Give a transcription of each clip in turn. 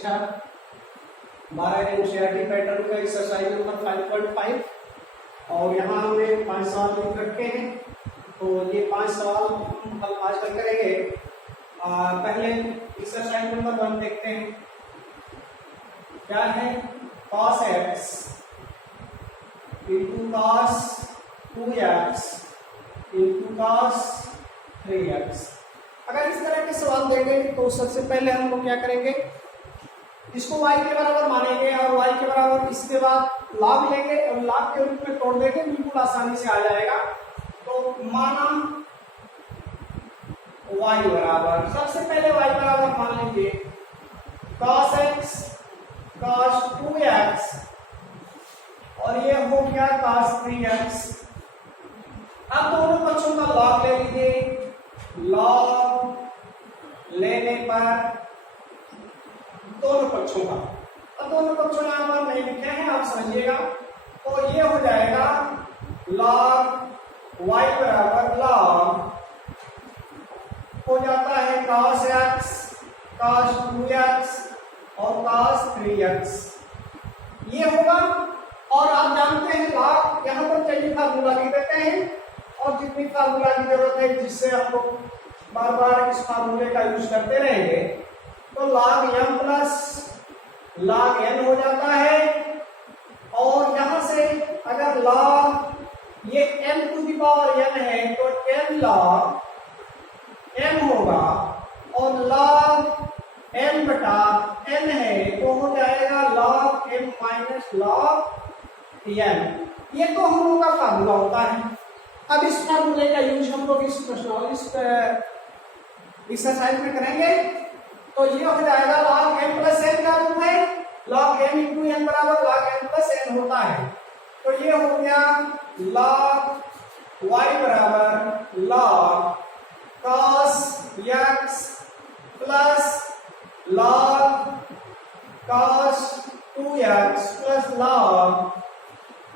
परीक्षा 12 NCERT pattern का exercise number 5.5 और यहाँ हमने 5 सवाल लिख रखे हैं। तो ये 5 सवाल हम आज हल करेंगे। पहले एक्सरसाइज नंबर 1 देखते हैं। क्या है? cos x into cos 2x into cos 3x। अगर इस तरह के सवाल देंगे तो सबसे पहले हम लोग क्या करेंगे, इसको y के बराबर मानेंगे और y के बराबर इसके बाद log लेंगे और log के रूप में तोड़ देंगे, बिल्कुल आसानी से आ जाएगा। तो माना y बराबर, सबसे पहले y बराबर मान लीजिए cos x cos 2x और ये हो गया cos 3x। अब दोनों पक्षों का log ले लीजिए। log लेने पर दोनों पक्षों का, अब दोनों पक्षों यहां पर नहीं लिखे हैं, आप समझिएगा। तो ये हो जाएगा log y बराबर log हो जाता है cos x cos 2x और cos 3x ये होगा। और आप जानते हैं log यहाँ पर चाहिए फार्मूला लिख देते हैं और जितनी फार्मूला की जरूरत है जिससे हम लोग बार बार इस फार्मूले का यूज करते रहेंगे, तो log m plus log n हो जाता है। और यहां से अगर log ये m to the power n है तो m log m होगा और log m बटा n है तो हो जाएगा log m minus log n। ये तो हम लोगों का फार्मूला होता है। अब इस फार्मूले का यूज हम लोग इस एक्सरसाइज में करेंगे। तो ये हो जाएगा log m प्लस n का रूप है, log m इंटू n बराबर log m प्लस n होता है। तो ये हो गया log y बराबर log cos x plus log cos 2x plus log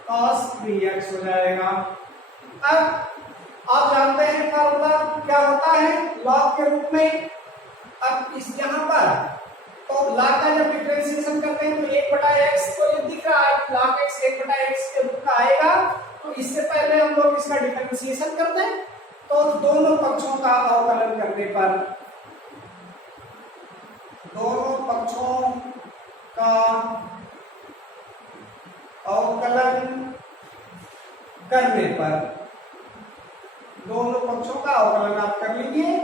cos 3x हो जाएगा। अब आप जानते हैं फार्मूला क्या होता है log के रूप में। अब इस यहाँ पर तो log का जब डिफरेंशिएशन करते हैं तो 1/x तो ये दिख रहा है log x 1/x के रूप का आएगा। तो इससे पहले हम लोग इसका डिफरेंशिएशन करते हैं। तो दोनों पक्षों का अवकलन करने पर, दोनों पक्षों का अवकलन करने पर, दोनों पक्षों का अवकलन आप कर लीजिए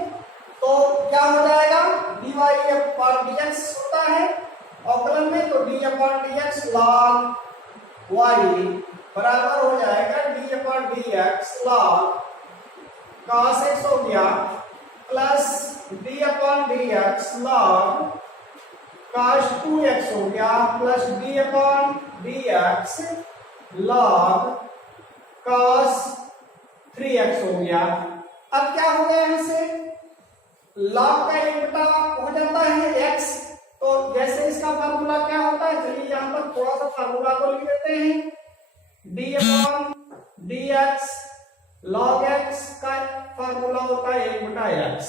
तो क्या हो जाएगा, dy अपॉन dx होता है अवकलन में। तो d upon dx log y बराबर हो जाएगा d upon dx log cos x हो गया plus d upon dx log cos 2x हो गया plus d upon dx log cos 3x हो गया। अब क्या हो गया, यहां से log का 1 हो जाता है x। तो जैसे इसका फार्मूला क्या होता है, चलिए यहां पर थोड़ा सा फार्मूला को लिख देते हैं। d upon dx log x का फार्मूला होता है 1/x।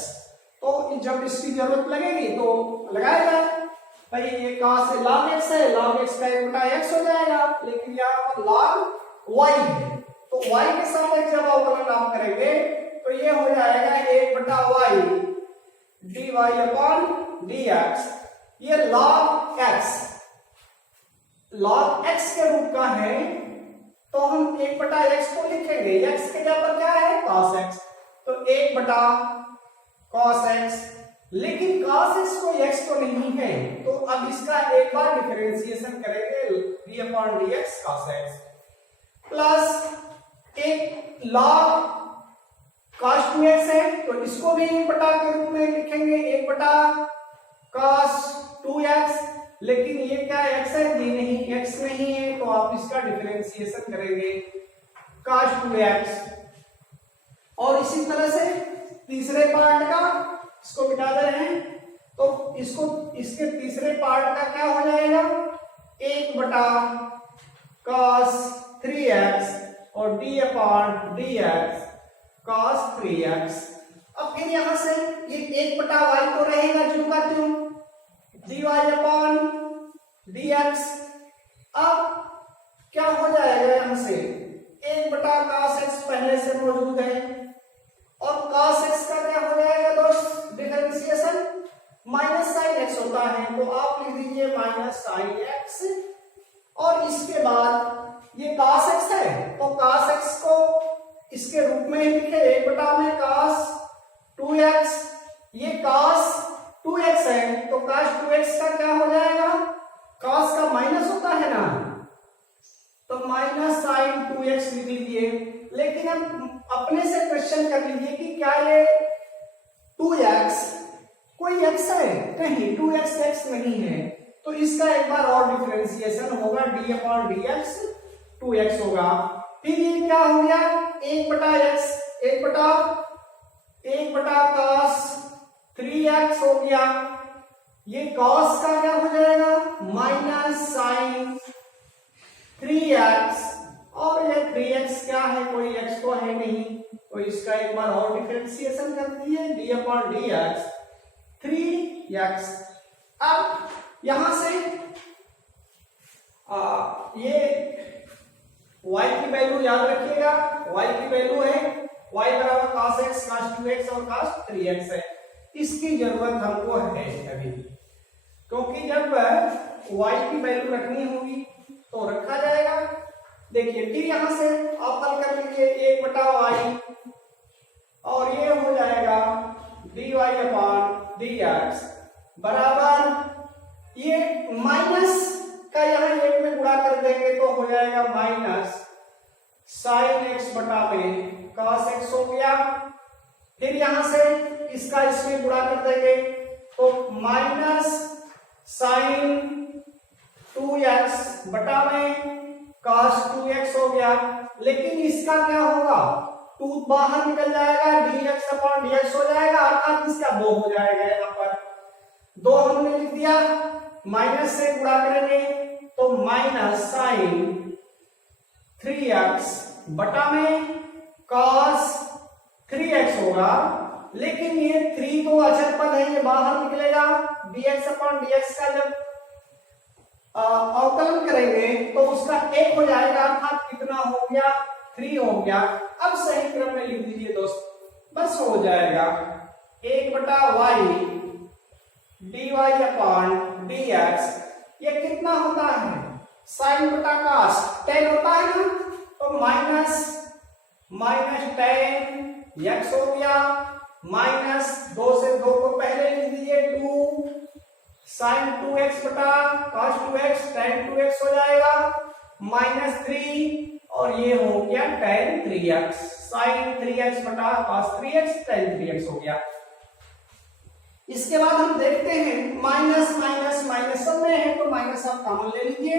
तो जब इसकी जरूरत लगेगी तो लगाया जाए। भाई ये कहां से log x है, log x का 1/x हो जाएगा, लेकिन यहाँ पर log y है तो y के साथ एक जब अवकलन आप करेंगे तो ये हो जाएगा 1/y dy अपॉन dx। ये log x के रूप का है तो हम 1/x को लिखेंगे। x के जगह पर क्या है, cos x, तो 1/cos x, लेकिन cos x को x तो नहीं है तो अब इसका एक बार डिफरेंशिएशन करेंगे d upon dx cos x plus एक log cos 2x है तो इसको भी 1 के रूप में लिखेंगे 1/cos 2x, लेकिन ये क्या x है, ये नहीं, x नहीं है तो आप इसका डिफरेंशिएशन करेंगे cos 2x। और इसी तरह से तीसरे पार्ट का इसको मिटा दे रहे हैं तो इसको इसके तीसरे पार्ट का क्या हो जाएगा 1/cos 3x और d upon dx cos 3x। अब फिर यहां से ये 1/y तो रहेगा जो का त्यों dy अपॉन dx। अब क्या हो जाएगा यहां से, 1/cos x पहले से मौजूद है और cos x का क्या हो जाएगा दोस्त, डिफरेंशिएशन माइनस साइन x होता है, तो आप लिख दीजिए माइनस साइन x। और इसके बाद ये cos x है तो cos x को इसके रूप में ही लिखे, 1/cos 2x। ये cos 2x है तो cos 2x का क्या हो जाएगा, cos का माइनस होता है ना, तो माइनस साइन 2x लिख लीजिए। लेकिन अब अपने से क्वेश्चन कर लीजिए कि क्या ये 2x कोई x है, नहीं 2x x नहीं है, तो इसका एक बार और डिफरेंशिएशन होगा, d/dx 2x होगा। फिर ये क्या हो गया, 1/x 1/cos 3x हो गया। ये cos का क्या हो जाएगा, माइनस साइन 3x, और ये 3x क्या है, कोई x तो है नहीं, तो इसका एक बार और डिफरेंशिएशन कर दीजिए, d/dx 3x। अब यहां से ये y की वैल्यू याद रखिएगा, y की वैल्यू है y बराबर cos x cos 2x और cos 3x है। इसकी जरूरत हमको है अभी, क्योंकि जब y की वैल्यू रखनी होगी तो रखा जाएगा। देखिए फिर यहां से आप हल कर लीजिए, 1/y और ये हो जाएगा dy/dx बराबर, ये माइनस का यहाँ 1 में गुणा कर देंगे तो हो जाएगा माइनस साइन x बटा में cos x हो गया। फिर यहां से इसका इसमें गुणा कर देंगे तो माइनस साइन 2x बटा में cos 2x हो गया। लेकिन इसका क्या होगा, 2 बाहर निकल जाएगा, dx/dx हो जाएगा, अर्थात इसका 2 हो जाएगा। यहाँ पर 2 हमने लिख दिया, माइनस से गुणा करेंगे तो माइनस साइन 3x बटा में cos 3x होगा। लेकिन ये 3 तो अचर पद है, ये बाहर निकलेगा, dx/dx का जब अवकलन करेंगे तो उसका 1 हो जाएगा, अर्थात कितना हो गया, 3 हो गया। अब सही क्रम में लिख दीजिए दोस्त, बस हो जाएगा 1/y dy/dx। ये कितना होता है, साइन बटा cos tan होता है ना, तो माइनस tan x हो गया, माइनस 2 से 2 को पहले लिख दीजिए, 2 साइन 2x बटा cos 2x tan 2x हो जाएगा, माइनस 3 और ये हो गया tan 3x, साइन 3x बटा cos 3x tan 3x हो गया। इसके बाद हम देखते हैं माइनस माइनस माइनस सब में है तो माइनस आप कॉमन ले लीजिए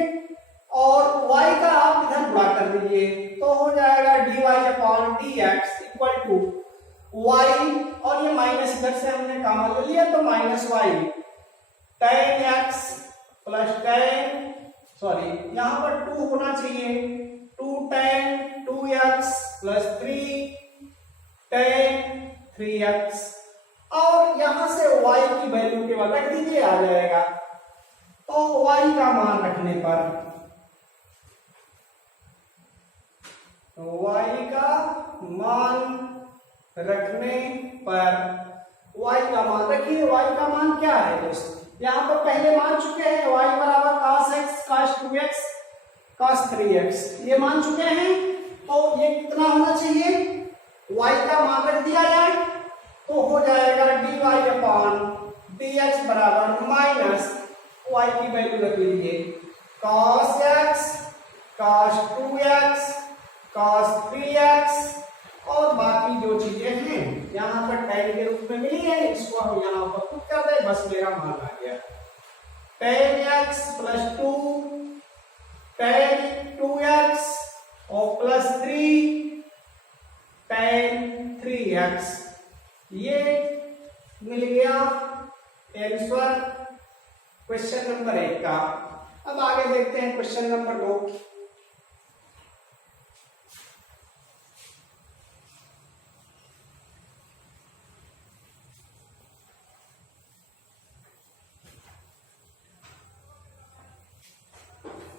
और y का आप इधर गुणा कर दीजिए तो हो जाएगा dy/dx इक्वल टू y, और ये माइनस इधर से हमने कॉमन ले लिया तो minus y tan x plus tan, sorry यहां पर 2 होना चाहिए, 2 tan 2x plus 3 tan 3x, और यहां से y की वैल्यू केवल रख दीजिए, आ जाएगा। तो y का मान रखने पर, y का मान रखने पर, y का मान रखिए, y का मान क्या है दोस्त, यहां पर पहले मान चुके हैं y बराबर cos x cos 2x cos 3x, ये मान चुके हैं। तो ये कितना होना चाहिए, y का मान रख दिया जाए तो हो जाएगा dy/dx बराबर माइनस y की वैल्यू रख लीजिए, cos x cos 2x cos 3x, और बाकी जो चीजें हैं यहाँ पर tan के रूप में मिली है, इसको हम यहाँ पर पुट कर दें, बस मेरा मान आ गया, tan x plus 2 tan 2x और प्लस 3 tan 3x, ये मिल गया आंसर क्वेश्चन नंबर 1 का। अब आगे देखते हैं क्वेश्चन नंबर 2।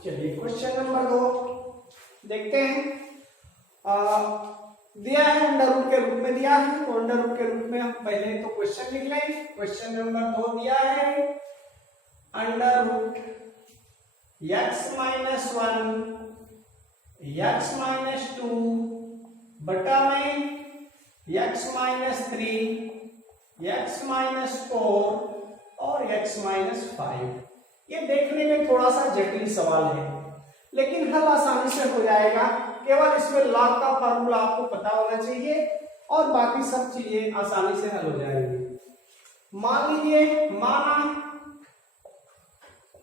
चलिए क्वेश्चन नंबर 2 देखते हैं। दिया है अंडर रूट के रूप में दिया है, तो अंडर रूट के रूप में हम पहले तो क्वेश्चन लिख लें। क्वेश्चन नंबर 2 दिया है under root x minus 1 x minus 2 बटा में x माइनस 3 x माइनस 4 और x माइनस 5। ये देखने में थोड़ा सा जटिल सवाल है, लेकिन हल आसानी से हो जाएगा। केवल इसमें लॉग का फार्मूला आपको पता होना चाहिए और बाकी सब चीजें आसानी से हल हो जाएंगी। मान लीजिए, माना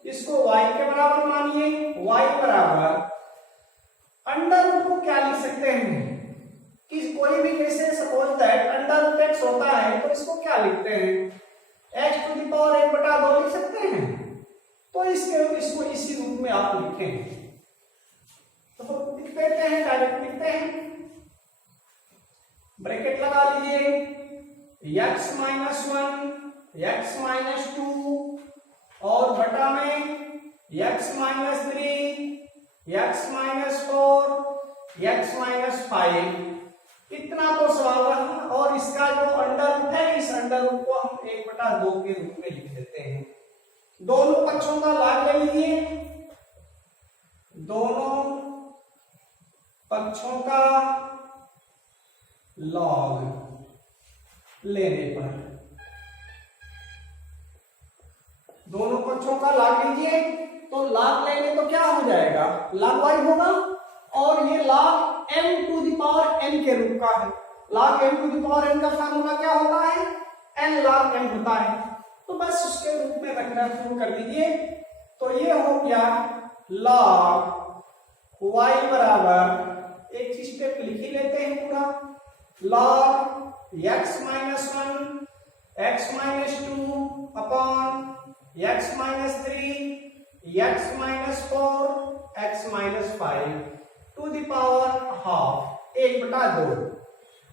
इसको y के बराबर मानिए, y बराबर अंडर रूट को क्या लिख सकते हैं कि कोई भी कैसे suppose that under root x होता है तो इसको क्या लिखते हैं, x टू द पावर 1 बटा 2 लिख सकते हैं। तो इसको इसी रूप में आप लिखें, तो लिख देते हैं, डायरेक्ट लिखते हैं। ब्रैकेट लगा लीजिए x माइनस 1 x माइनस 2 और बटा में x minus 3 x minus 4 x minus 5। इतना तो सवाल रहा, और इसका जो अंडर रूट है, इस अंडर रूट को हम 1 बटा 2 के रूप में लिख देते हैं। दोनों पक्षों का लॉग ले लीजिए, दोनों पक्षों का लॉग लेने पर, दोनों पक्षों का लॉग लीजिए, तो लॉग लेंगे तो क्या हो जाएगा, लॉग y होगा, और ये log m to the power n के रूप का है। Log m to the power n का फार्मूला क्या होता है, n log m होता है। तो बस उसके रूप में रखना शुरू कर दीजिए। तो ये हो गया log y बराबर, एक स्टेप लिख ही लेते हैं पूरा, log x minus 1 x minus 2 upon x minus 3 x minus 4 x minus 5 to the power half 1 बटा 2।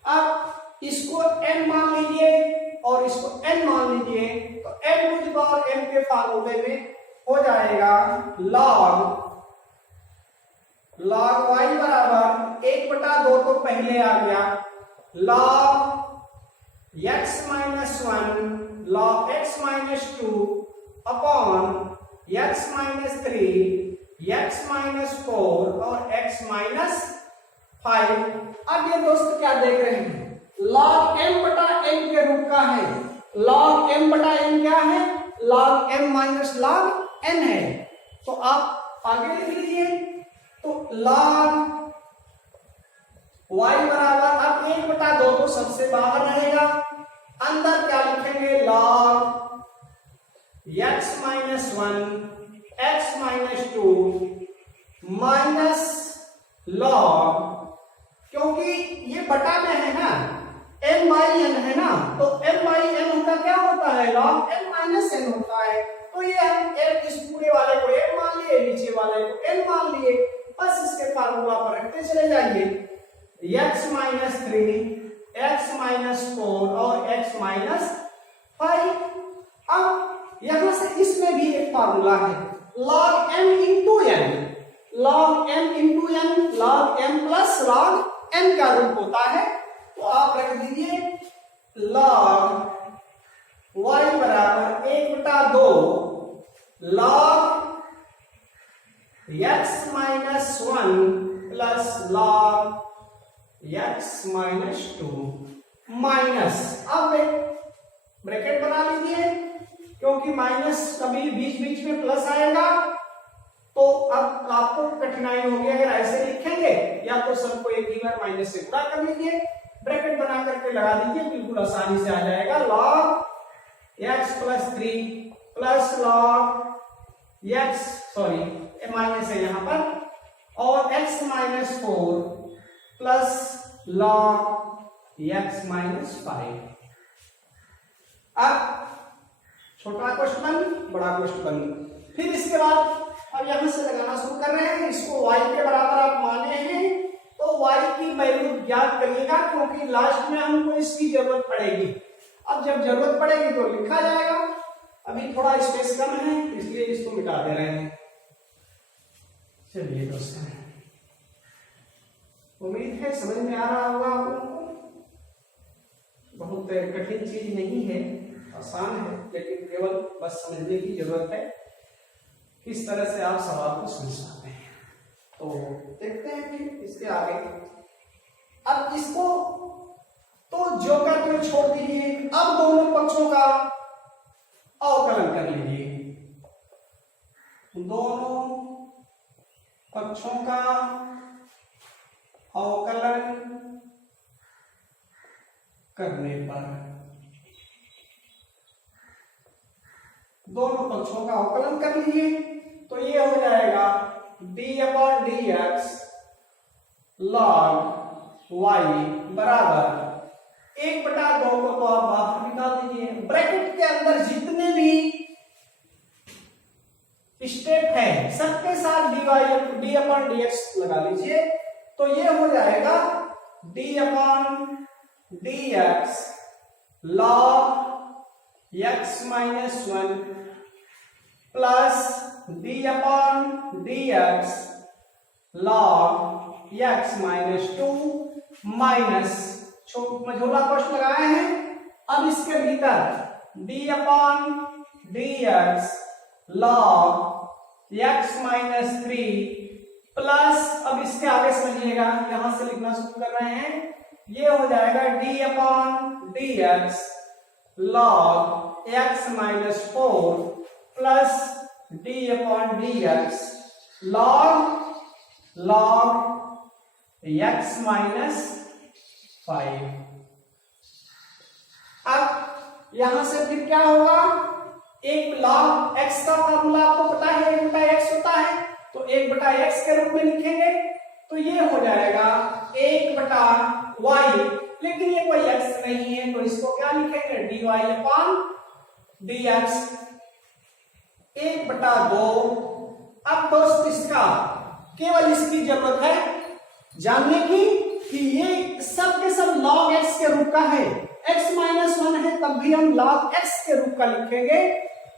अब इसको n मान लीजिए और इसको n मान लीजिए, तो n to the power n के फार्मूले में हो जाएगा log y बराबर 1 बटा 2 तो पहले आ गया, log x minus 1 log x minus 2 upon x minus 3 x minus 4 और x माइनस 5। अब ये दोस्त क्या देख रहे हैं, log m बटा n के रूप का है। log m बटा n क्या है, log m minus log n है। तो आप आगे लिख लीजिए, तो log y बराबर, अब 1 बटा 2 तो सबसे बाहर रहेगा, अंदर क्या लिखेंगे, log x minus 1 x minus 2 minus log, क्योंकि ये बटा में है ना, m बाई n है ना, तो m बाई n होता क्या होता है, log m माइनस n होता है। तो ये हम m, इस पूरे वाले को m मान लिए, नीचे वाले को n मान लिए, बस इसके फार्मूला पर रखते चले जाइए, x माइनस 3 x माइनस 4 और x माइनस 5। अब यहां से इसमें भी एक फार्मूला है, log m into n, log m into n, log m plus log n का रूप होता है। तो आप रख दीजिए log y बराबर 1 बटा 2 log x minus 1 plus log x minus 2 minus, अब ब्रैकेट बना लीजिए, क्योंकि माइनस कभी बीच बीच में प्लस आएगा तो अब आपको कठिनाई होगी अगर ऐसे लिखेंगे, या तो सबको एक ही बार माइनस से गुणा कर लीजिए, ब्रैकेट बना करके लगा दीजिए, बिल्कुल आसानी से आ जाएगा। log x plus 3 plus log x, sorry minus है यहां पर, और x minus 4 plus log x minus 5। अब छोटा क्वेश्चन बड़ा क्वेश्चन, फिर इसके बाद अब यहां से लगाना शुरू कर रहे हैं। इसको y के बराबर आप माने हैं तो y की वैल्यू ज्ञात करिएगा, क्योंकि लास्ट में हमको इसकी जरूरत पड़ेगी। अब जब जरूरत पड़ेगी तो लिखा जाएगा। अभी थोड़ा स्पेस कम है इसलिए इसको मिटा दे रहे हैं। चलिए दोस्तों, उम्मीद है समझ में आ रहा होगा आप लोगों को। बहुत कठिन चीज नहीं है, आसान है, लेकिन केवल बस समझने की जरूरत है किस तरह से आप सवाल को समझ पाते हैं। तो देखते हैं फिर इसके आगे। अब इसको तो जो करते हुए छोड़ दीजिए, अब दोनों पक्षों का अवकलन कर लीजिए। दोनों पक्षों का अवकलन करने पर, दोनों पक्षों का अवकलन कर लीजिए तो ये हो जाएगा d/dx log y बराबर 1/2 को तो आप बाहर निकाल दीजिए। ब्रैकेट के अंदर जितने भी स्टेप है सबके साथ d/dx लगा लीजिए तो ये हो जाएगा d/dx log x-1 plus d/dx log x-2 minus Majhola कोष्ठ लगाए हैं। अब इसके भीतर d/dx log x-3 प्लस, अब इसके आगे समझिएगा, यहां से लिखना शुरू कर रहे हैं, ये हो जाएगा d/dx log x-4 plus d/dx log x-5। अब यहां से फिर क्या होगा, एक log x का फॉर्मूला आपको पता है 1/x होता है, तो 1/x के रूप में लिखेंगे तो ये हो जाएगा 1/y, लेकिन ये कोई x नहीं है तो इसको क्या लिखेंगे dy/dx 1/2। अब दोस्त इसका केवल इसकी जरूरत है जानने की कि ये सब के सब log x के रूप का है, x-1 है तब भी हम log x के रूप का लिखेंगे,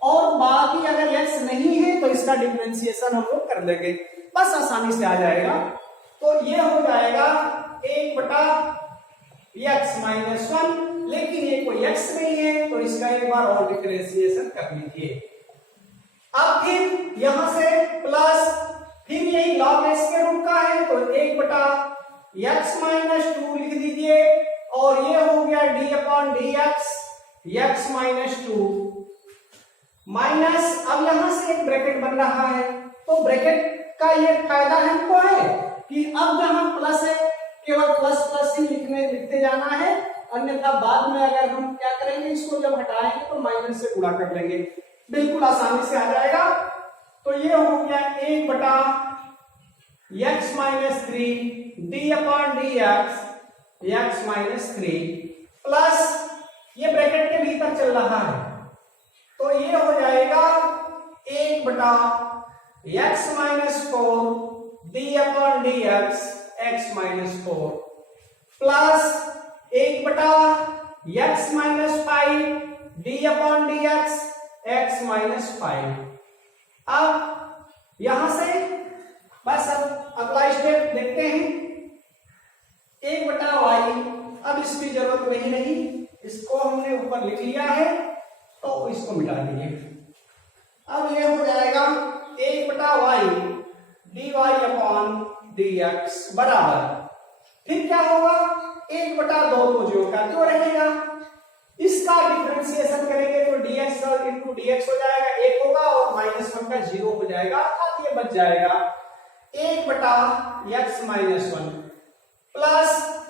और बाकी अगर x नहीं है तो इसका डिफरेंशिएशन हम लोग कर लेंगे, बस आसानी से आ जाएगा। तो ये हो जाएगा 1/x-1, लेकिन ये कोई x नहीं है तो इसका एक बार और डिफरेंशिएशन कर लीजिए। अब फिर यहां से प्लस, फिर यही log x के रूप का है तो 1/x-2 लिख दीजिए, और ये हो गया d/dx x-2 माइनस, अब यहां से एक ब्रैकेट बन रहा है, तो ब्रैकेट का ये फायदा हमको है कि अब जहां प्लस है केवल प्लस प्लस ही लिखते जाना है, अन्यथा बाद में अगर हम क्या करेंगे, इसको जब हटाएंगे तो माइनस से गुणा कर लेंगे, बिल्कुल आसानी से आ जाएगा। तो ये हो गया 1/x-3 d/dx x-3 प्लस, ये ब्रैकेट के भीतर चल रहा है तो ये हो जाएगा 1/x-4 d/dx x-4 plus 1/x-5 d/dx x-5। अब यहां से बस अब अगला स्टेप देखते हैं, 1/y, अब इसकी जरूरत नहीं, इसको हमने ऊपर लिख लिया है तो इसको मिटा दीजिए। अब ये हो जाएगा 1/y dy/dx बराबर, फिर क्या होगा 1/2 को जो का जो रहेगा, इसका डिफरेंशिएशन करेंगे तो dx इंटू dx हो जाएगा 1 होगा, और -1 का 0 हो जाएगा, अब ये बच जाएगा 1/x-1 प्लस,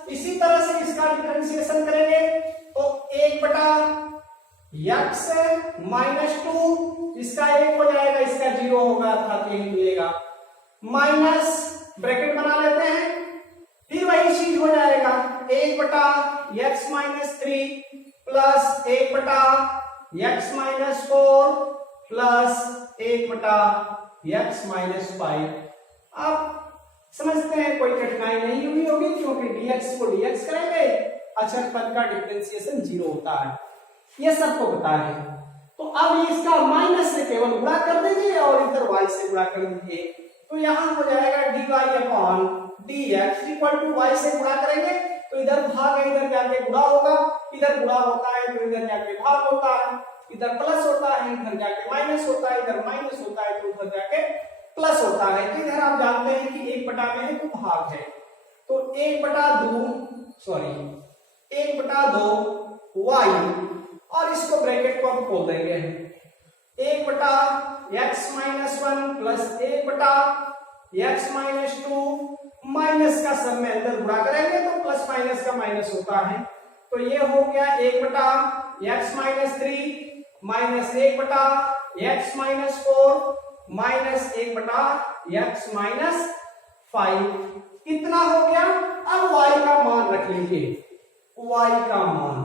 इसी तरह से इसका डिफरेंशिएशन करेंगे तो 1/x-2, इसका 1 हो जाएगा, इसका 0 होगा, अर्थात यही मिलेगा, माइनस ब्रैकेट बना लेते हैं, फिर वही चीज हो जाएगा 1/x-3 plus 1/x-4 plus 1/x-5। अब समझते हैं कोई कठिनाई नहीं हुई होगी, क्योंकि dx को dx करेंगे, अचर पद का डिफरेंशिएशन 0 होता है, ये सबको पता है। तो अब इसका माइनस से केवल गुणा कर दीजिए और इधर y से गुणा कर दीजिए, तो यहाँ हो जाएगा dy upon dx equal to y से गुणा करेंगे तो इधर भाग है, इधर जाके गुणा होगा, इधर गुणा होता है तो इधर जाके भाग होता है, इधर प्लस होता है इधर जाके माइनस होता है, इधर माइनस होता है तो उधर जाके प्लस होता है। तो इधर आप जानते हैं कि 1 बटा में है तो भाग है, तो 1/2 y और इसको ब्रैकेट को हम खोल देंगे 1/(x-1) प्लस 1/(x-2) माइनस का सब में अंदर गुणा करेंगे तो प्लस माइनस का माइनस होता है, तो ये हो गया 1/(x-3) minus 1/(x-4) minus 1/(x-5) इतना हो गया। अब y का मान रख लीजिए, y का मान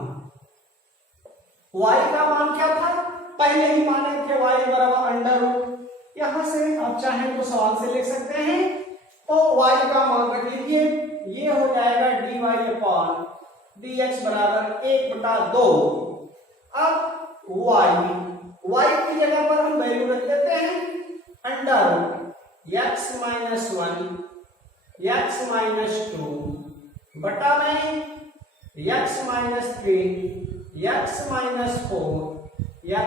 क्या था, पहले ही माने थे y बराबर अंडर, यहां से आप चाहें तो सवाल से लिख सकते हैं, तो y का मान रख लीजिए, ये हो जाएगा dy अपॉन dx बराबर 1/2। अब y की जगह पर हम वैल्यू रख देते हैं अंडर (x-1) (x-2) बटा में (x-3) (x-4)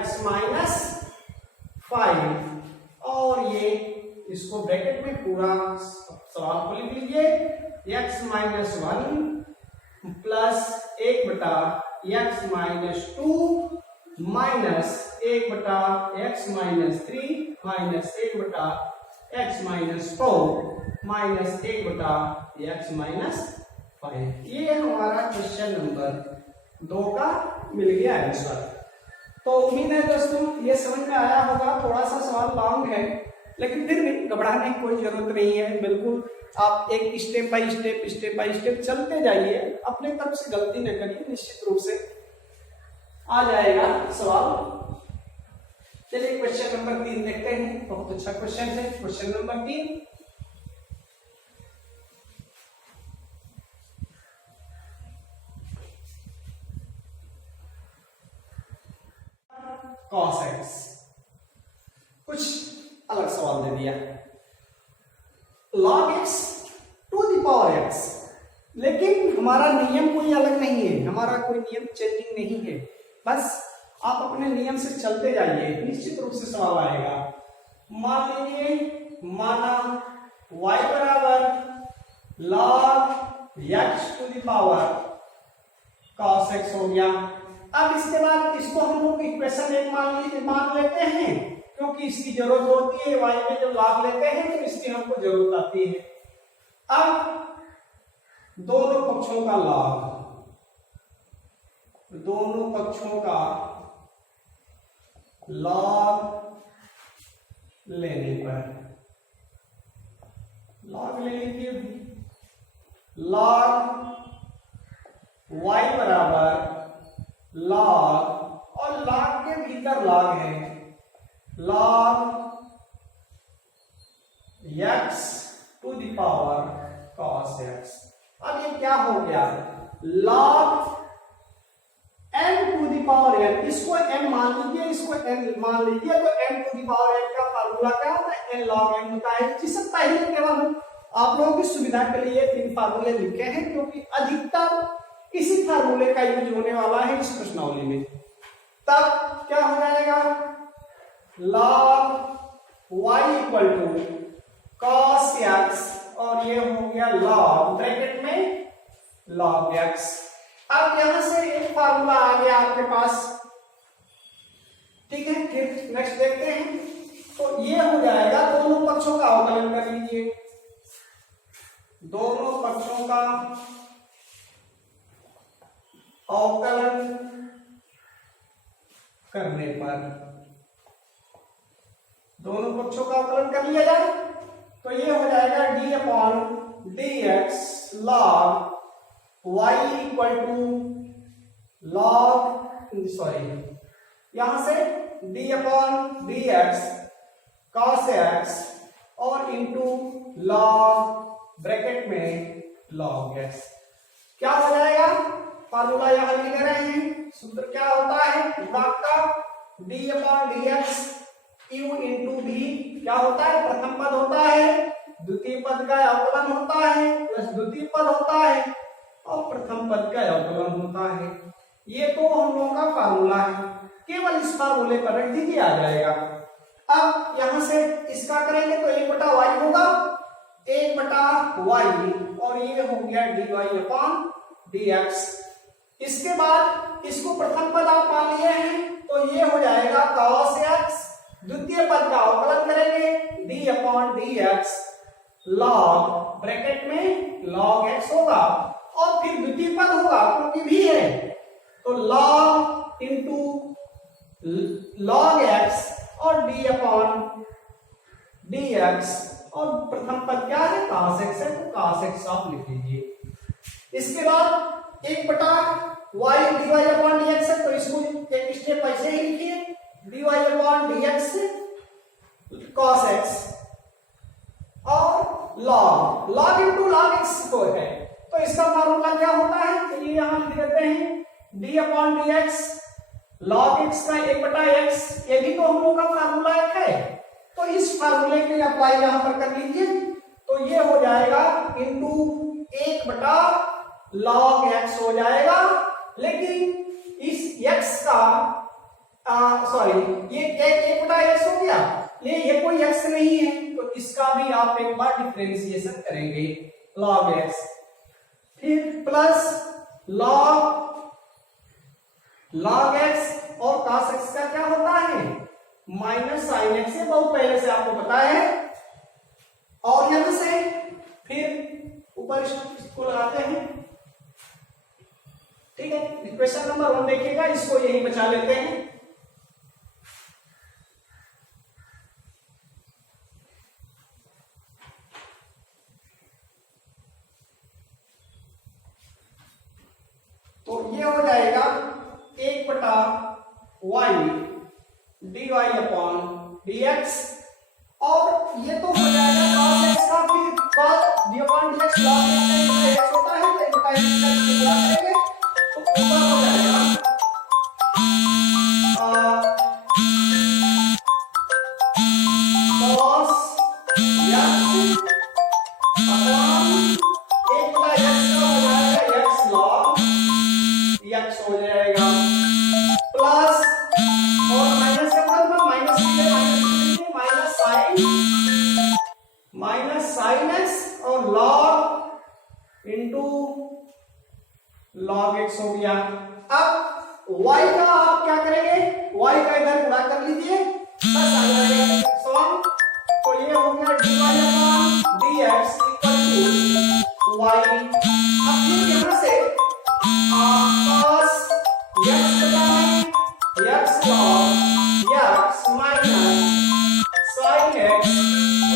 (x-5) और ये इसको ब्रैकेट में पूरा सवाल को लिख लीजिए (x-1) plus 1/(x-2) minus 1/(x-3) minus 1/(x-4) minus 1/(x-5). ये हमारा क्वेश्चन नंबर 2 का मिल गया आंसर। तो उम्मीद है दोस्तों ये समझ में आया होगा, थोड़ा सा सवाल लॉन्ग है लेकिन फिर भी घबराने की कोई जरूरत नहीं है, बिल्कुल आप एक स्टेप बाय स्टेप चलते जाइए, अपने तरफ से गलती न करिए, निश्चित रूप से आ जाएगा सवाल। चलिए क्वेश्चन नंबर 3 देखते हैं, बहुत अच्छा क्वेश्चन है क्वेश्चन नंबर 3। cos x, कुछ अलग सवाल दे दिया, log x to the power x, लेकिन हमारा नियम कोई अलग नहीं है, हमारा कोई नियम चेंजिंग नहीं है, बस आप अपने नियम से चलते जाइए, निश्चित रूप से सवाल आएगा। मान लीजिए माना y बराबर log x to the power cos x हो गया। अब इसके बाद इसको हम लोग इक्वेशन 1 मान लेते हैं, क्योंकि इसकी जरूरत होती है, y में जब log लेते हैं तो इसकी हमको जरूरत आती है। अब दोनों पक्षों का log, दोनों पक्षों का log लेने पर, log ले लीजिए, log y बराबर log, और log के भीतर log है log x to the power cos x। अब ये क्या हो गया, log n to the power n, इसको m मान लीजिए, इसको n मान लीजिए, तो n to the power n का फार्मूला क्या होता है, n log n होता है। जिससे पहले केवल आप लोगों की सुविधा के लिए 3 फार्मूले लिखे हैं, क्योंकि अधिकतर इसी फार्मूले का यूज होने वाला है इस प्रश्नावली में। तब क्या हो जाएगा, log y equal to cos x, और ये हो गया log ब्रैकेट में log x। अब यहां से एक फार्मूला आ गया आपके पास, ठीक है, फिर नेक्स्ट देखते हैं। तो ये हो जाएगा, दोनों पक्षों का अवकलन कर लीजिए, दोनों पक्षों का अवकलन करने पर, दोनों पक्षों का अवकलन कर लिया जाए तो ये हो जाएगा d upon dx log y equal to log, sorry यहां से d upon dx cos x और इंटू log ब्रैकेट में log x। क्या हो जाएगा, फार्मूला यहां लिख रहे हैं, सूत्र क्या होता है भाग का, d upon dx u into v क्या होता है, प्रथम पद होता है द्वितीय पद का अवकलन होता है प्लस द्वितीय पद होता है और प्रथम पद का अवकलन होता है। ये तो हम लोगों का फार्मूला है, केवल इस फार्मूले पर रख दीजिए आ जाएगा। अब यहां से इसका करेंगे तो 1/y होगा, 1/y और ये हो गया dy/dx। इसके बाद इसको प्रथम पद आप मान लिए हैं तो ये हो जाएगा cos x, द्वितीय पद का अवकलन करेंगे d/dx log ब्रैकेट में log x होगा और फिर द्वितीय पद होगा क्योंकि भी है तो log इंटू log x और d/dx और प्रथम पद क्या है cos x है तो cos x आप लिख लीजिए। इसके बाद 1/y dy/dx है तो इसको एक स्टेप ऐसे ही लिखिए dy/dx cos x और log इंटू log x को है तो इसका फार्मूला क्या होता है, चलिए यहां लिख देते हैं d/dx log x का 1/x, ये भी तो हम लोग का फार्मूला है तो इस फार्मूले में अप्लाई यहां पर कर लीजिए तो ये हो जाएगा इंटू 1/log x हो जाएगा। लेकिन इस x का सॉरी ये 1/x हो गया, ये कोई x नहीं है तो इसका भी आप एक बार डिफरेंशिएशन करेंगे log x, फिर प्लस log x और cos x का क्या होता है माइनस sin x से बहुत पहले से आपको पता है और यहां से फिर ऊपर इसको लगाते हैं। ठीक है, क्वेश्चन नंबर 1 देखिएगा, इसको यही बचा लेते हैं। तो ये हो जाएगा 1/y dy/dx और ये तो हो जाएगा cos x का, फिर cos dy/dx log x होता है तो 1/x का गुणा करेंगे तो ऊपर हो जाएगा cos x अपॉन 1/x का हो जाएगा x log x हो जाएगा प्लस और माइनस का मतलब माइनस sin x और log इंटू log x हो गया। अब y का आप क्या करेंगे, y का इधर गुणा कर लीजिए बस आ जाएगा सॉल्व तो ये हो गया dy/dx इक्वल टू y। अब फिर यहां से cos x log x minus sin x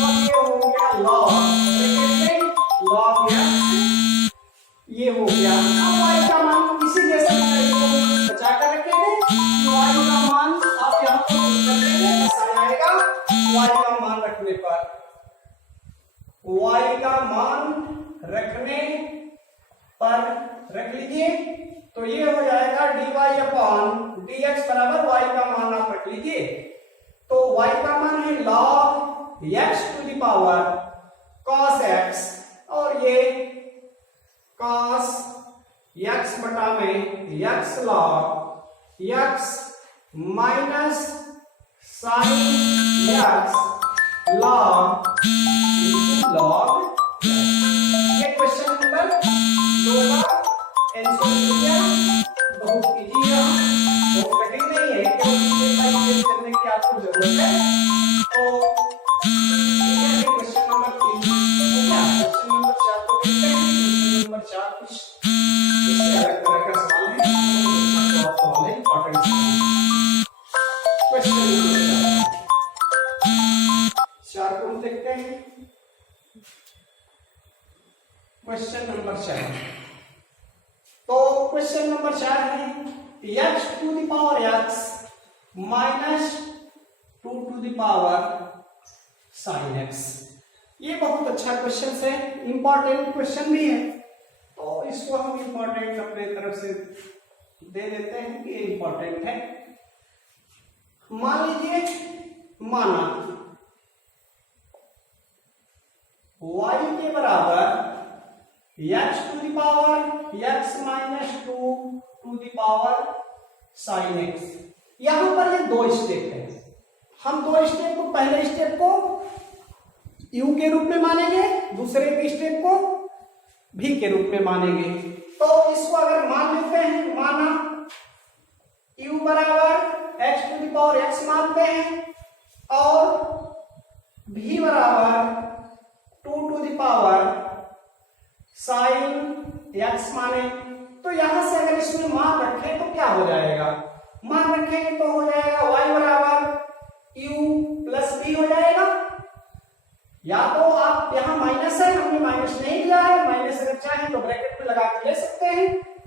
और ये हो गया log x, ये हो गया। अब y का मान इसी जैसे बचा कर रखेंगे, y का मान आप यहाँ पर रखेंगे बस आ जाएगा y का मान रखने पर, y का मान रखने पर रख लीजिए तो ये हो जाएगा dy/dx बराबर y का मान आप रख लीजिए तो y का मान है log x to the power cos x और ये cos x बटा में x log x minus sin x log ये क्वेश्चन नंबर 2 का आंसर हो गया। बहुत इजी है, बहुत कठिन नहीं है, केवल स्टेप बाय स्टेप करने की आपको जरूरत है। तो ये क्वेश्चन नंबर 3 हो गया। क्वेश्चन नंबर 4 को देखते हैं। क्वेश्चन नंबर 4 कुछ इससे अलग तरह का सवाल है, बहुत सवाल है, इंपॉर्टेंट सवाल। क्वेश्चन नंबर 4 को देखते हैं। क्वेश्चन नंबर 4, तो क्वेश्चन नंबर 4 है x to the power x minus 2 to the power sin x। ये बहुत अच्छा क्वेश्चन है, इंपॉर्टेंट क्वेश्चन भी है तो इसको हम इंपॉर्टेंट अपने तरफ से दे देते हैं कि ये इंपॉर्टेंट है। मान लीजिए माना y के बराबर x to the power x minus 2 to the power sine x। यहां पर ये दो स्टेप है, हम दो स्टेप को, पहले स्टेप को u के रूप में मानेंगे, दूसरे स्टेप को v के रूप में मानेंगे। तो इसको अगर मान लेते हैं, माना u बराबर x to the power x मानते हैं और v बराबर 2 to the power sine x माने, तो यहां से अगर इसमें मान रखें तो क्या हो जाएगा, मान रखेंगे तो हो जाएगा y बराबर u प्लस v हो जाएगा। या तो आप यहां माइनस है, हमने माइनस नहीं लिया है, माइनस अगर चाहें तो ब्रैकेट में लगा के ले सकते हैं।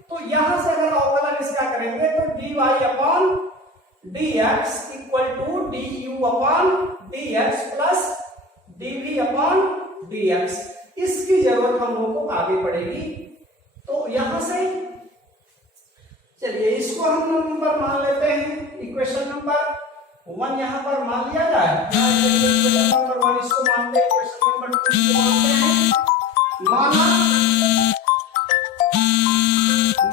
तो यहां से अगर अवकलन इसका करेंगे तो dy upon dx equal to du upon dx plus dv upon dx। इसकी जरूरत हम लोगों को आगे पड़ेगी। तो यहां से चलिए इसको हम नंबर मान लेते हैं, इक्वेशन नंबर 1 यहां पर मान लिया जाए। इक्वेशन नंबर 1 इसको मानते हैं, इक्वेशन नंबर 2 इसको मानते हैं।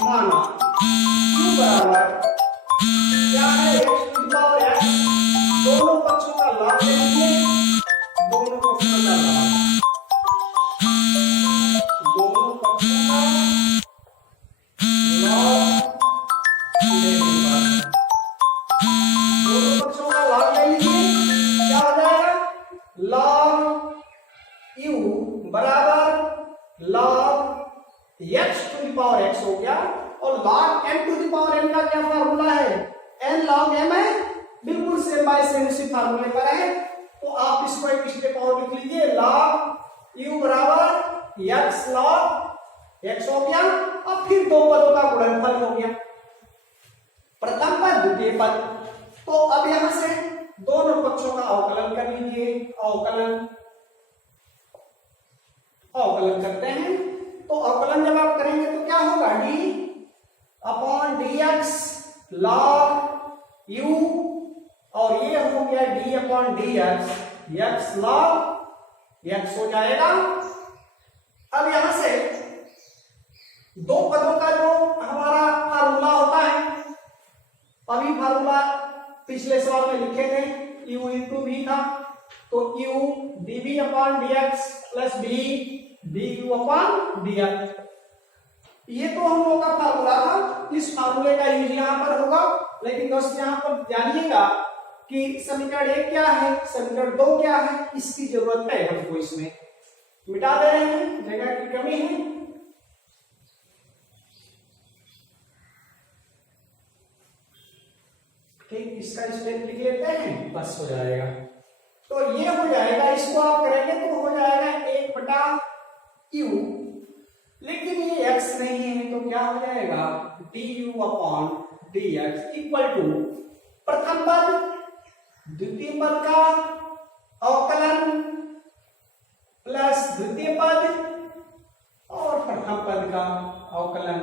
माना q बराबर क्या है, x to the power x, दोनों पक्षों का लॉग लेंगे, दोनों पक्षों का लॉग, दोनों पक्षों का लॉग लेंगे, दोनों पक्षों का लॉग ले लीजिए, क्या हो जाएगा, लॉग u बराबर log x to the power x हो गया। और log m to the power n का क्या फार्मूला है, n log m है, बिल्कुल सेम बाय सेम उसी फार्मूले पर है। तो आप इसको एक स्टेप और लिख लीजिए, log u बराबर x log x हो गया। अब फिर दो पदों का गुणनफल हो गया, प्रथम पद द्वितीय पद। तो अब यहां से दोनों पक्षों का अवकलन कर लीजिए, अवकलन करते हैं। तो अवकलन जब आप करेंगे तो क्या होगा, d upon dx log u, और ये हो गया d upon dx x log x हो जाएगा। अब यहां से दो पदों का जो हमारा फार्मूला होता है, अभी फार्मूला पिछले सवाल में लिखे थे, u इंटू v था, तो u dv upon dx plus v du upon dx। ये तो हम लोगों का फार्मूला था, इस फार्मूले का यूज यहां पर होगा। लेकिन दोस्त यहां पर जानिएगा कि समीकरण 1 क्या है, समीकरण 2 क्या है, इसकी जरूरत है हमको, इसमें मिटा दे रहे हैं, जगह की कमी है। ठीक, इसका स्टेप लिख लेते हैं, बस हो जाएगा। तो ये हो जाएगा, इसको आप करेंगे तो हो जाएगा 1/u, लेकिन ये x नहीं है तो क्या हो जाएगा, du upon dx equal to प्रथम पद द्वितीय पद का अवकलन प्लस द्वितीय पद और प्रथम पद का अवकलन।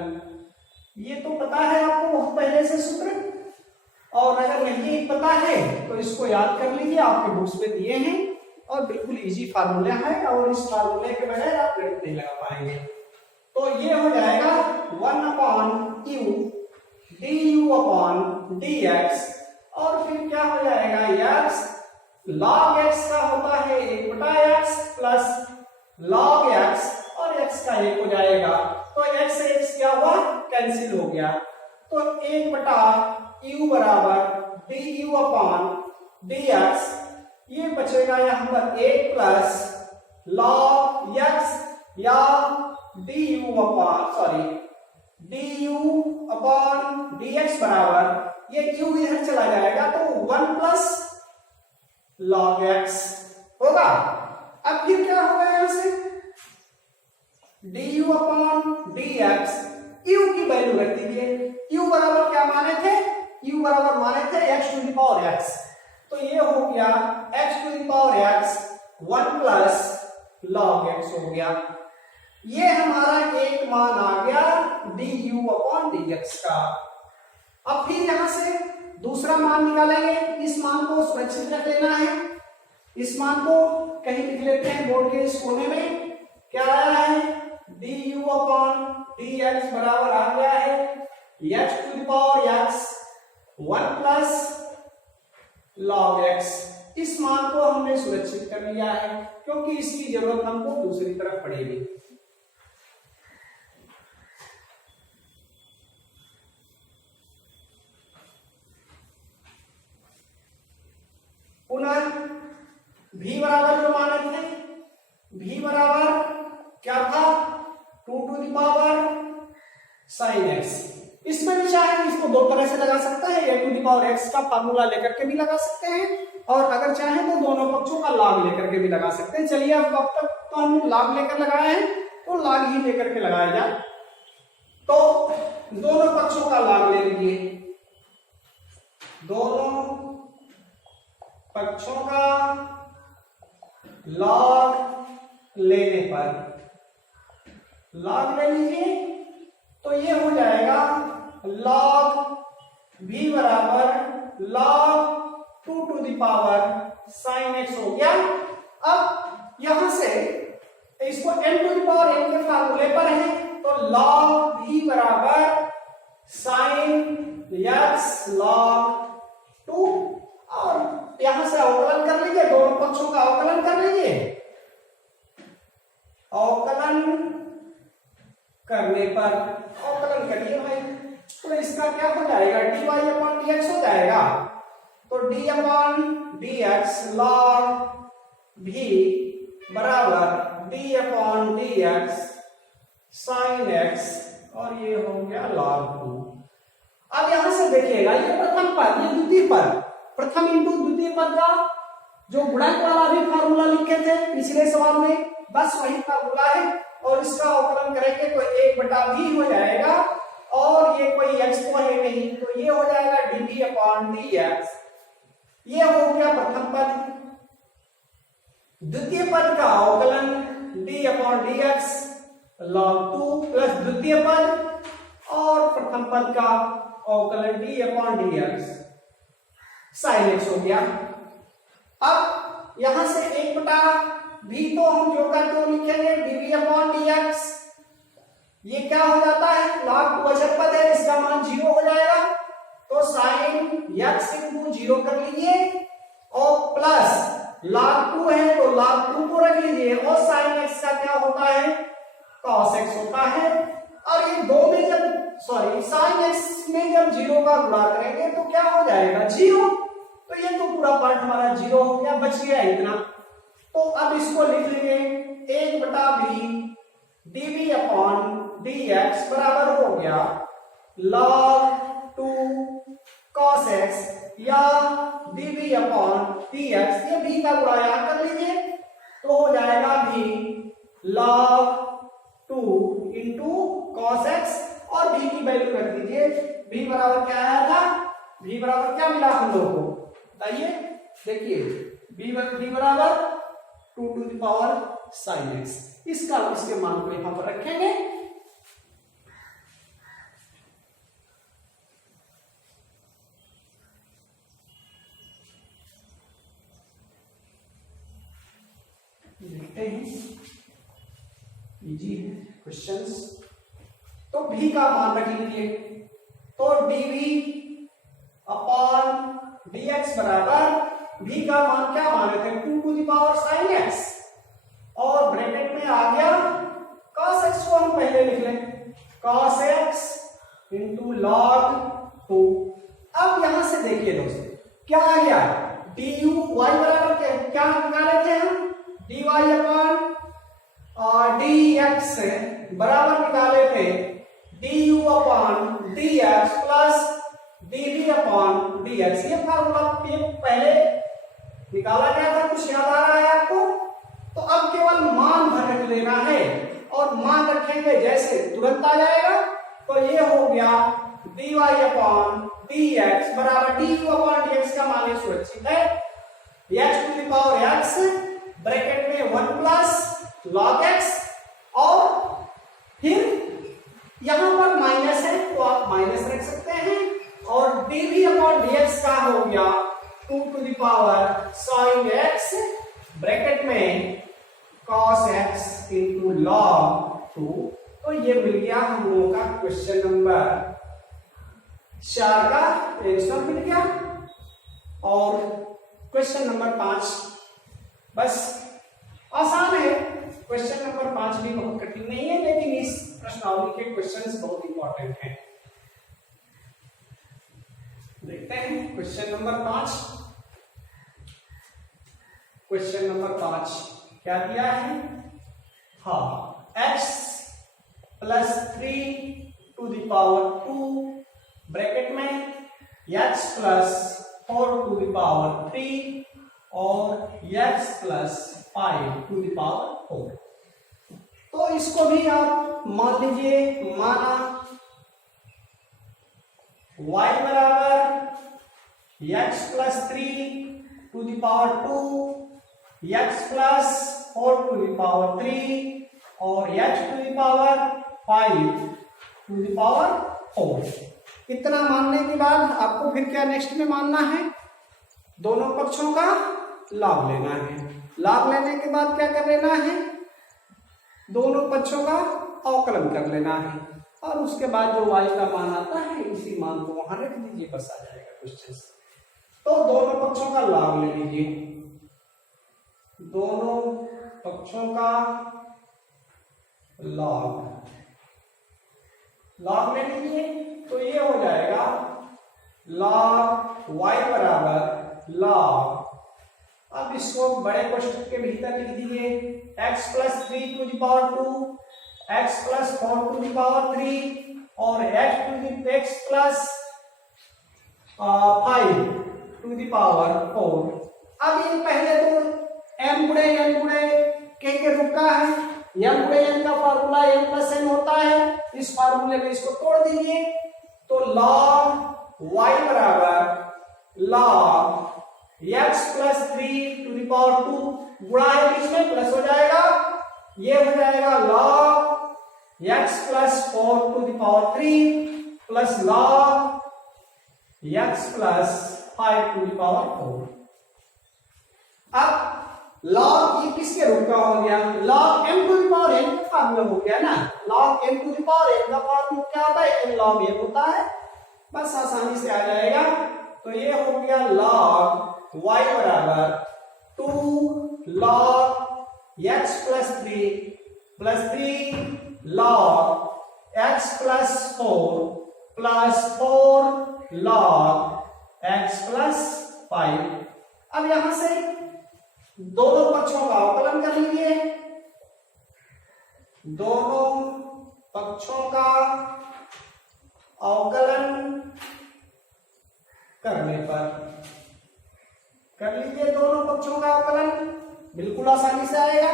ये तो पता है आपको बहुत पहले से सूत्र, और अगर नहीं पता है तो इसको याद कर लीजिए, आपके बुक्स में दिए हैं और बिल्कुल इजी फार्मूला है, और इस फार्मूले के बगैर आप गणित नहीं लगा पाएंगे। तो ये हो जाएगा 1 upon u du upon dx, और फिर क्या हो जाएगा, x log x का होता है 1/x प्लस log x, और x का 1 हो जाएगा। तो x से x क्या हुआ, कैंसिल हो गया। तो 1/u बराबर du अपॉन dx, ये बचेगा यहाँ पर 1 प्लस log x या du अपॉन dx बराबर, ये q इधर चला जाएगा तो 1 प्लस log x होगा। अब फिर क्या होगा, यहां से du अपॉन dx, u की वैल्यू रख दीजिए। u बराबर क्या माने थे, u बराबर माने थे x to the power x, तो ये हो गया x to the power x 1 plus log x हो गया। ये हमारा एक मान आ गया du अपॉन dx का। अब फिर यहां से दूसरा मान निकालेंगे, इस मान को सुरक्षित रख लेना है, इस मान को कहीं लिख लेते हैं बोर्ड के इस कोने में। Plus log x। इस मान को हमने सुरक्षित कर लिया है क्योंकि इसकी जरूरत हमको दूसरी तरफ पड़ेगी। पुनः v बराबर जो माने थे, v बराबर क्या था 2 to the power sin x। इसमें भी चाहे इसको दो तरह से लगा सकता है, a to the power x का फार्मूला लेकर के भी लगा सकते हैं और अगर चाहे तो दोनों पक्षों का log लेकर के भी लगा सकते हैं। चलिए अब तक तो हम log लेकर लगाए हैं तो log ही लेकर के लगाया जाए। तो दोनों पक्षों का log ले लीजिए, दोनों पक्षों का log लेने पर log ले लीजिए तो ये हो जाएगा log v बराबर log 2 to the power sin x हो गया। अब यहां से इसको n to the power n के फार्मूले पर है तो log v बराबर sin x log 2 और यहां से अवकलन कर लीजिए, दोनों पक्षों का अवकलन कर लीजिए। अवकलन करने पर अवकलन करिए भाई तो इसका क्या हो जाएगा dy अपॉन dx हो जाएगा। तो d upon dx log v बराबर d upon dx sin x और ये हो गया log 2। अब यहां से देखिएगा ये प्रथम पद, ये द्वितीय पद, प्रथम इंटू द्वितीय पद का जो गुणक वाला भी फार्मूला लिखे थे पिछले सवाल में, बस वही फार्मूला है और इसका अवकलन करेंगे तो 1/v हो जाएगा और ये कोई x तो है नहीं तो ये हो जाएगा dv अपॉन dx। ये हो गया प्रथम पद। द्वितीय पद का अवकलन d upon dx log 2 plus द्वितीय पद और प्रथम पद का अवकलन d upon dx sin x हो गया। अब यहां से 1/v तो हम जो का क्यों लिखेंगे dv अपॉन dx, ये क्या हो जाता है log 2 अचर पद है, इसका मान 0 हो जाएगा तो sin x इंटू 0 कर लीजिए और प्लस log 2 है तो log 2 को रख लीजिए और sin x का क्या होता है cos x होता है। और ये दो में जब sin x में जब 0 का गुणा करेंगे तो क्या हो जाएगा 0, तो ये तो पूरा पार्ट हमारा 0 हो गया, बच गया इतना। तो अब इसको लिख लेंगे 1/v dv अपॉन dx बराबर हो गया log 2 cos x या dv अपॉन dx, ये v का गुणा याद कर लीजिए तो हो जाएगा v log 2 into cos x और v की वैल्यू रख दीजिए। v बराबर क्या आया था, v बराबर क्या मिला हम लोग को बताइए, देखिए v बराबर 2 to the power sin x। इसके मान को यहां पर रखेंगे। देखते हैं इजी क्वेश्चंस। तो v का मान रख लीजिए तो dv अपॉन dx बराबर v का मान क्या माने थे 2 to the power sin x और ब्रैकेट में आ गया cos x को हम पहले लिख लें cos x इंटू log 2। अब यहां से देखिए दोस्तों क्या आ गया du y बराबर क्या निकाले थे हम dy अपॉन dx बराबर निकाले थे du upon dx plus dv upon dx। ये फार्मूला पहले निकाला गया था, कुछ याद आ रहा है आपको? तो अब केवल मान भर रख लेना है और मान रखेंगे जैसे तुरंत आ जाएगा। तो ये हो गया dy अपॉन dx बराबर du अपॉन dx का मान सुरक्षित है x to the power x bracket में 1 प्लस log x और फिर यहां पर माइनस है तो आप माइनस रख सकते हैं और dv अपॉन dx का हो गया 2 to the power sin x bracket में cos x इंटू log 2। तो ये मिल गया हम लोगों का क्वेश्चन नंबर 4 का आंसर मिल गया। और क्वेश्चन नंबर 5 बस आसान है। क्वेश्चन नंबर 5 भी बहुत कठिन नहीं है, लेकिन इस प्रश्नावली के क्वेश्चंस बहुत इंपॉर्टेंट हैं। देखते हैं क्वेश्चन नंबर 5। क्वेश्चन नंबर 5 क्या दिया है? हाँ, x plus 3 to the power 2 bracket में x plus 4 to the power 3 और x plus 5 to the power 4। तो इसको भी आप मान लीजिए, माना y बराबर x plus 3 to the power 2, x plus 4 to the power 3 और h to the power 5 to the power 4। इतना मानने के बाद आपको फिर क्या नेक्स्ट में मानना है? दोनों पक्षों का लाभ लेना है। लाभ लेने के बाद क्या कर लेना है? दोनों पक्षों का अवकलन कर लेना है और उसके बाद जो y का मान आता है इसी मान को वहां रख दीजिए, बस आ जाएगा क्वेश्चन। तो दोनों पक्षों का लाभ ले लीजिए, दोनों पक्षों का लाभ ले लीजिए। तो ये हो जाएगा log y बराबर log, अब इसको बड़े कोष्ठक के भीतर लिख दीजिए, x plus 3 to the power 2, x plus 4 to the power 3 और x plus 5 to the power 4। अब ये पहले तो m गुणे n गुणे k के रूप का है। m गुणे n का फार्मूला m प्लस n होता है, इस फार्मूले में इसको तोड़ दीजिए। तो log y बराबर log x plus 3 to the power 2, गुणा है बीच में प्लस हो जाएगा, ये हो जाएगा log x plus 4 to the power 3 plus log x plus 5 to the power 4। अब log ये किसके रूप का हो गया? log m to the power n का फार्मूला हो गया ना। log m to the power n का फार्मूला क्या होता है? n log m होता है, बस आसानी से आ जाएगा। तो ये हो गया log y बराबर 2 log x plus 3 log x plus 4 plus 4 log x plus 5। अब यहां से दोनों पक्षों का अवकलन कर लीजिए। दोनों पक्षों का अवकलन करने पर कर लीजिए, दोनों पक्षों का अवकलन बिल्कुल आसानी से आएगा।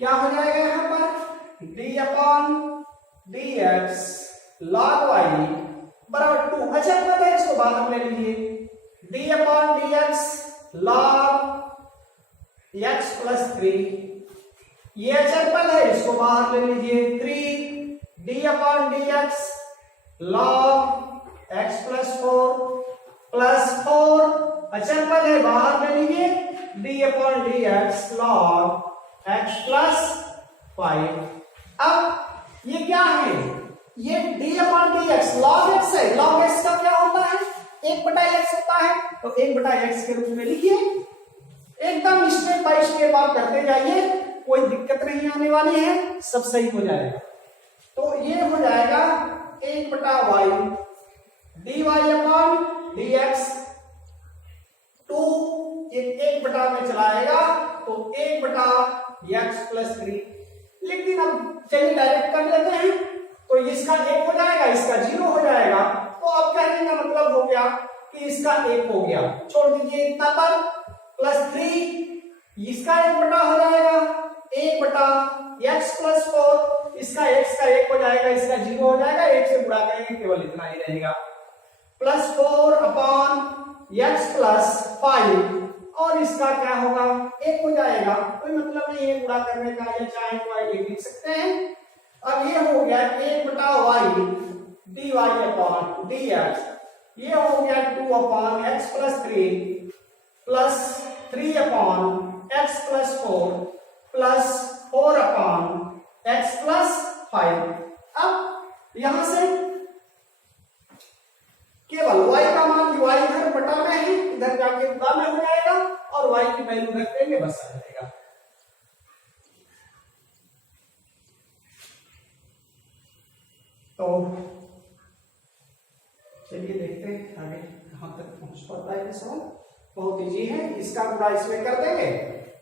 क्या हो जाएगा यहां पर? d upon dx log y बराबर 2, अच्छा पता है इसको बाहर ले लीजिए, d upon dx log x plus 3, ये अचर पद है, इसको बाहर ले लीजिए। 3 d upon dx log x plus 4 plus 4 अचर पद है, बाहर ले लीजिए, d upon dx log x plus 5। अब ये क्या है? ये d upon dx log x है। log x का क्या होता है? 1/x होता है, तो 1/x के रूप में लिखिए। एकदम स्टेप बाय स्टेप आप करते जाइए, कोई दिक्कत नहीं आने वाली है, सब सही हो जाएगा। तो ये हो जाएगा 1/y dy अपॉन dx, 2 1 बटा में चलाएगा तो 1/x प्लस 3। लेकिन अब चलिए डायरेक्ट कर लेते हैं, तो इसका 1 हो जाएगा, इसका 0 हो जाएगा। तो अब कहने का मतलब हो गया कि इसका 1 हो गया, छोड़ दीजिए इतना पर, प्लस 3 इसका 1 बटा हो जाएगा, 1/x प्लस 4, इसका x का 1 हो जाएगा, इसका 0 हो जाएगा, 1 से गुणा करेंगे केवल इतना ही रहेगा, प्लस 4 अपॉन x प्लस 5 और इसका क्या होगा? 1 हो जाएगा। कोई मतलब नहीं है गुणा करने का, या चाहे तो y लिख सकते हैं। अब ये हो गया 1/y dy अपॉन dx, ये हो गया 2 upon x plus 3 plus 3 upon x plus 4 plus 4 upon x plus 5। अब यहां से केवल y का मान y इधर बटा में है, इधर जाके गुणा में हो जाएगा और y की वैल्यू रख देंगे, बस आ जाएगा। तो चलिए देखते हैं आगे कहां तक पहुंच पाता है सवाल। बहुत इजी है, इसका गुणा इसमें कर देंगे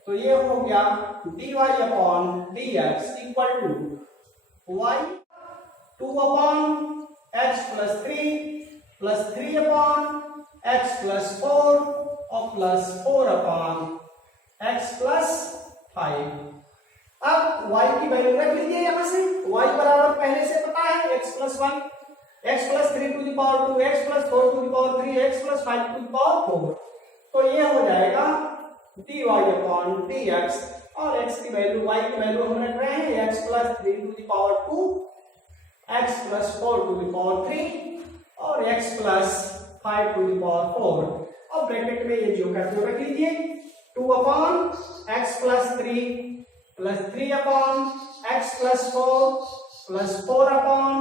तो ये हो गया dy upon dx equal to y 2 upon x plus 3 upon x plus 4 और प्लस 4 अपॉन x प्लस 5। अब y की वैल्यू रख लीजिए यहां से, y बराबर पहले से पता है x plus 1, x plus 3 to the power 2, x plus 4 to the power 3, x plus 5 to the power 4। तो ये हो जाएगा dy अपॉन dx और x की वैल्यू, y की वैल्यू हम रख रहे हैं x plus 3 to the power 2, x plus 4 to the power 3 और x plus 5 to the power 4। अब ब्रैकेट में ये जो करते हो रख लीजिए 2 upon x plus 3 plus 3 upon x plus 4 plus 4 upon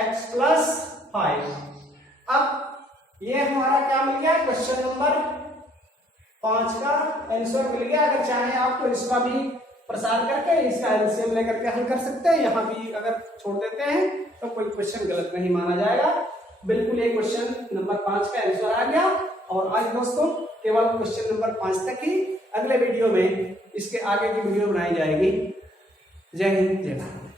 x plus 5। अब ये हमारा क्या मिल गया, क्वेश्चन नंबर 5 का आंसर मिल गया। अगर चाहे आप तो इसका भी प्रसार करके इसका एलसीएम लेकर के हल कर सकते हैं, यहाँ भी अगर छोड़ देते हैं तो कोई क्वेश्चन गलत नहीं माना जाएगा। बिल्कुल ये क्वेश्चन नंबर 5 का आंसर आ गया। और आज दोस्तों केवल क्वेश्चन नंबर 5 तक ही, अगले वीडियो में इसके आगे की वीडियो बनाई जाएगी। जय हिंद, जय भारत।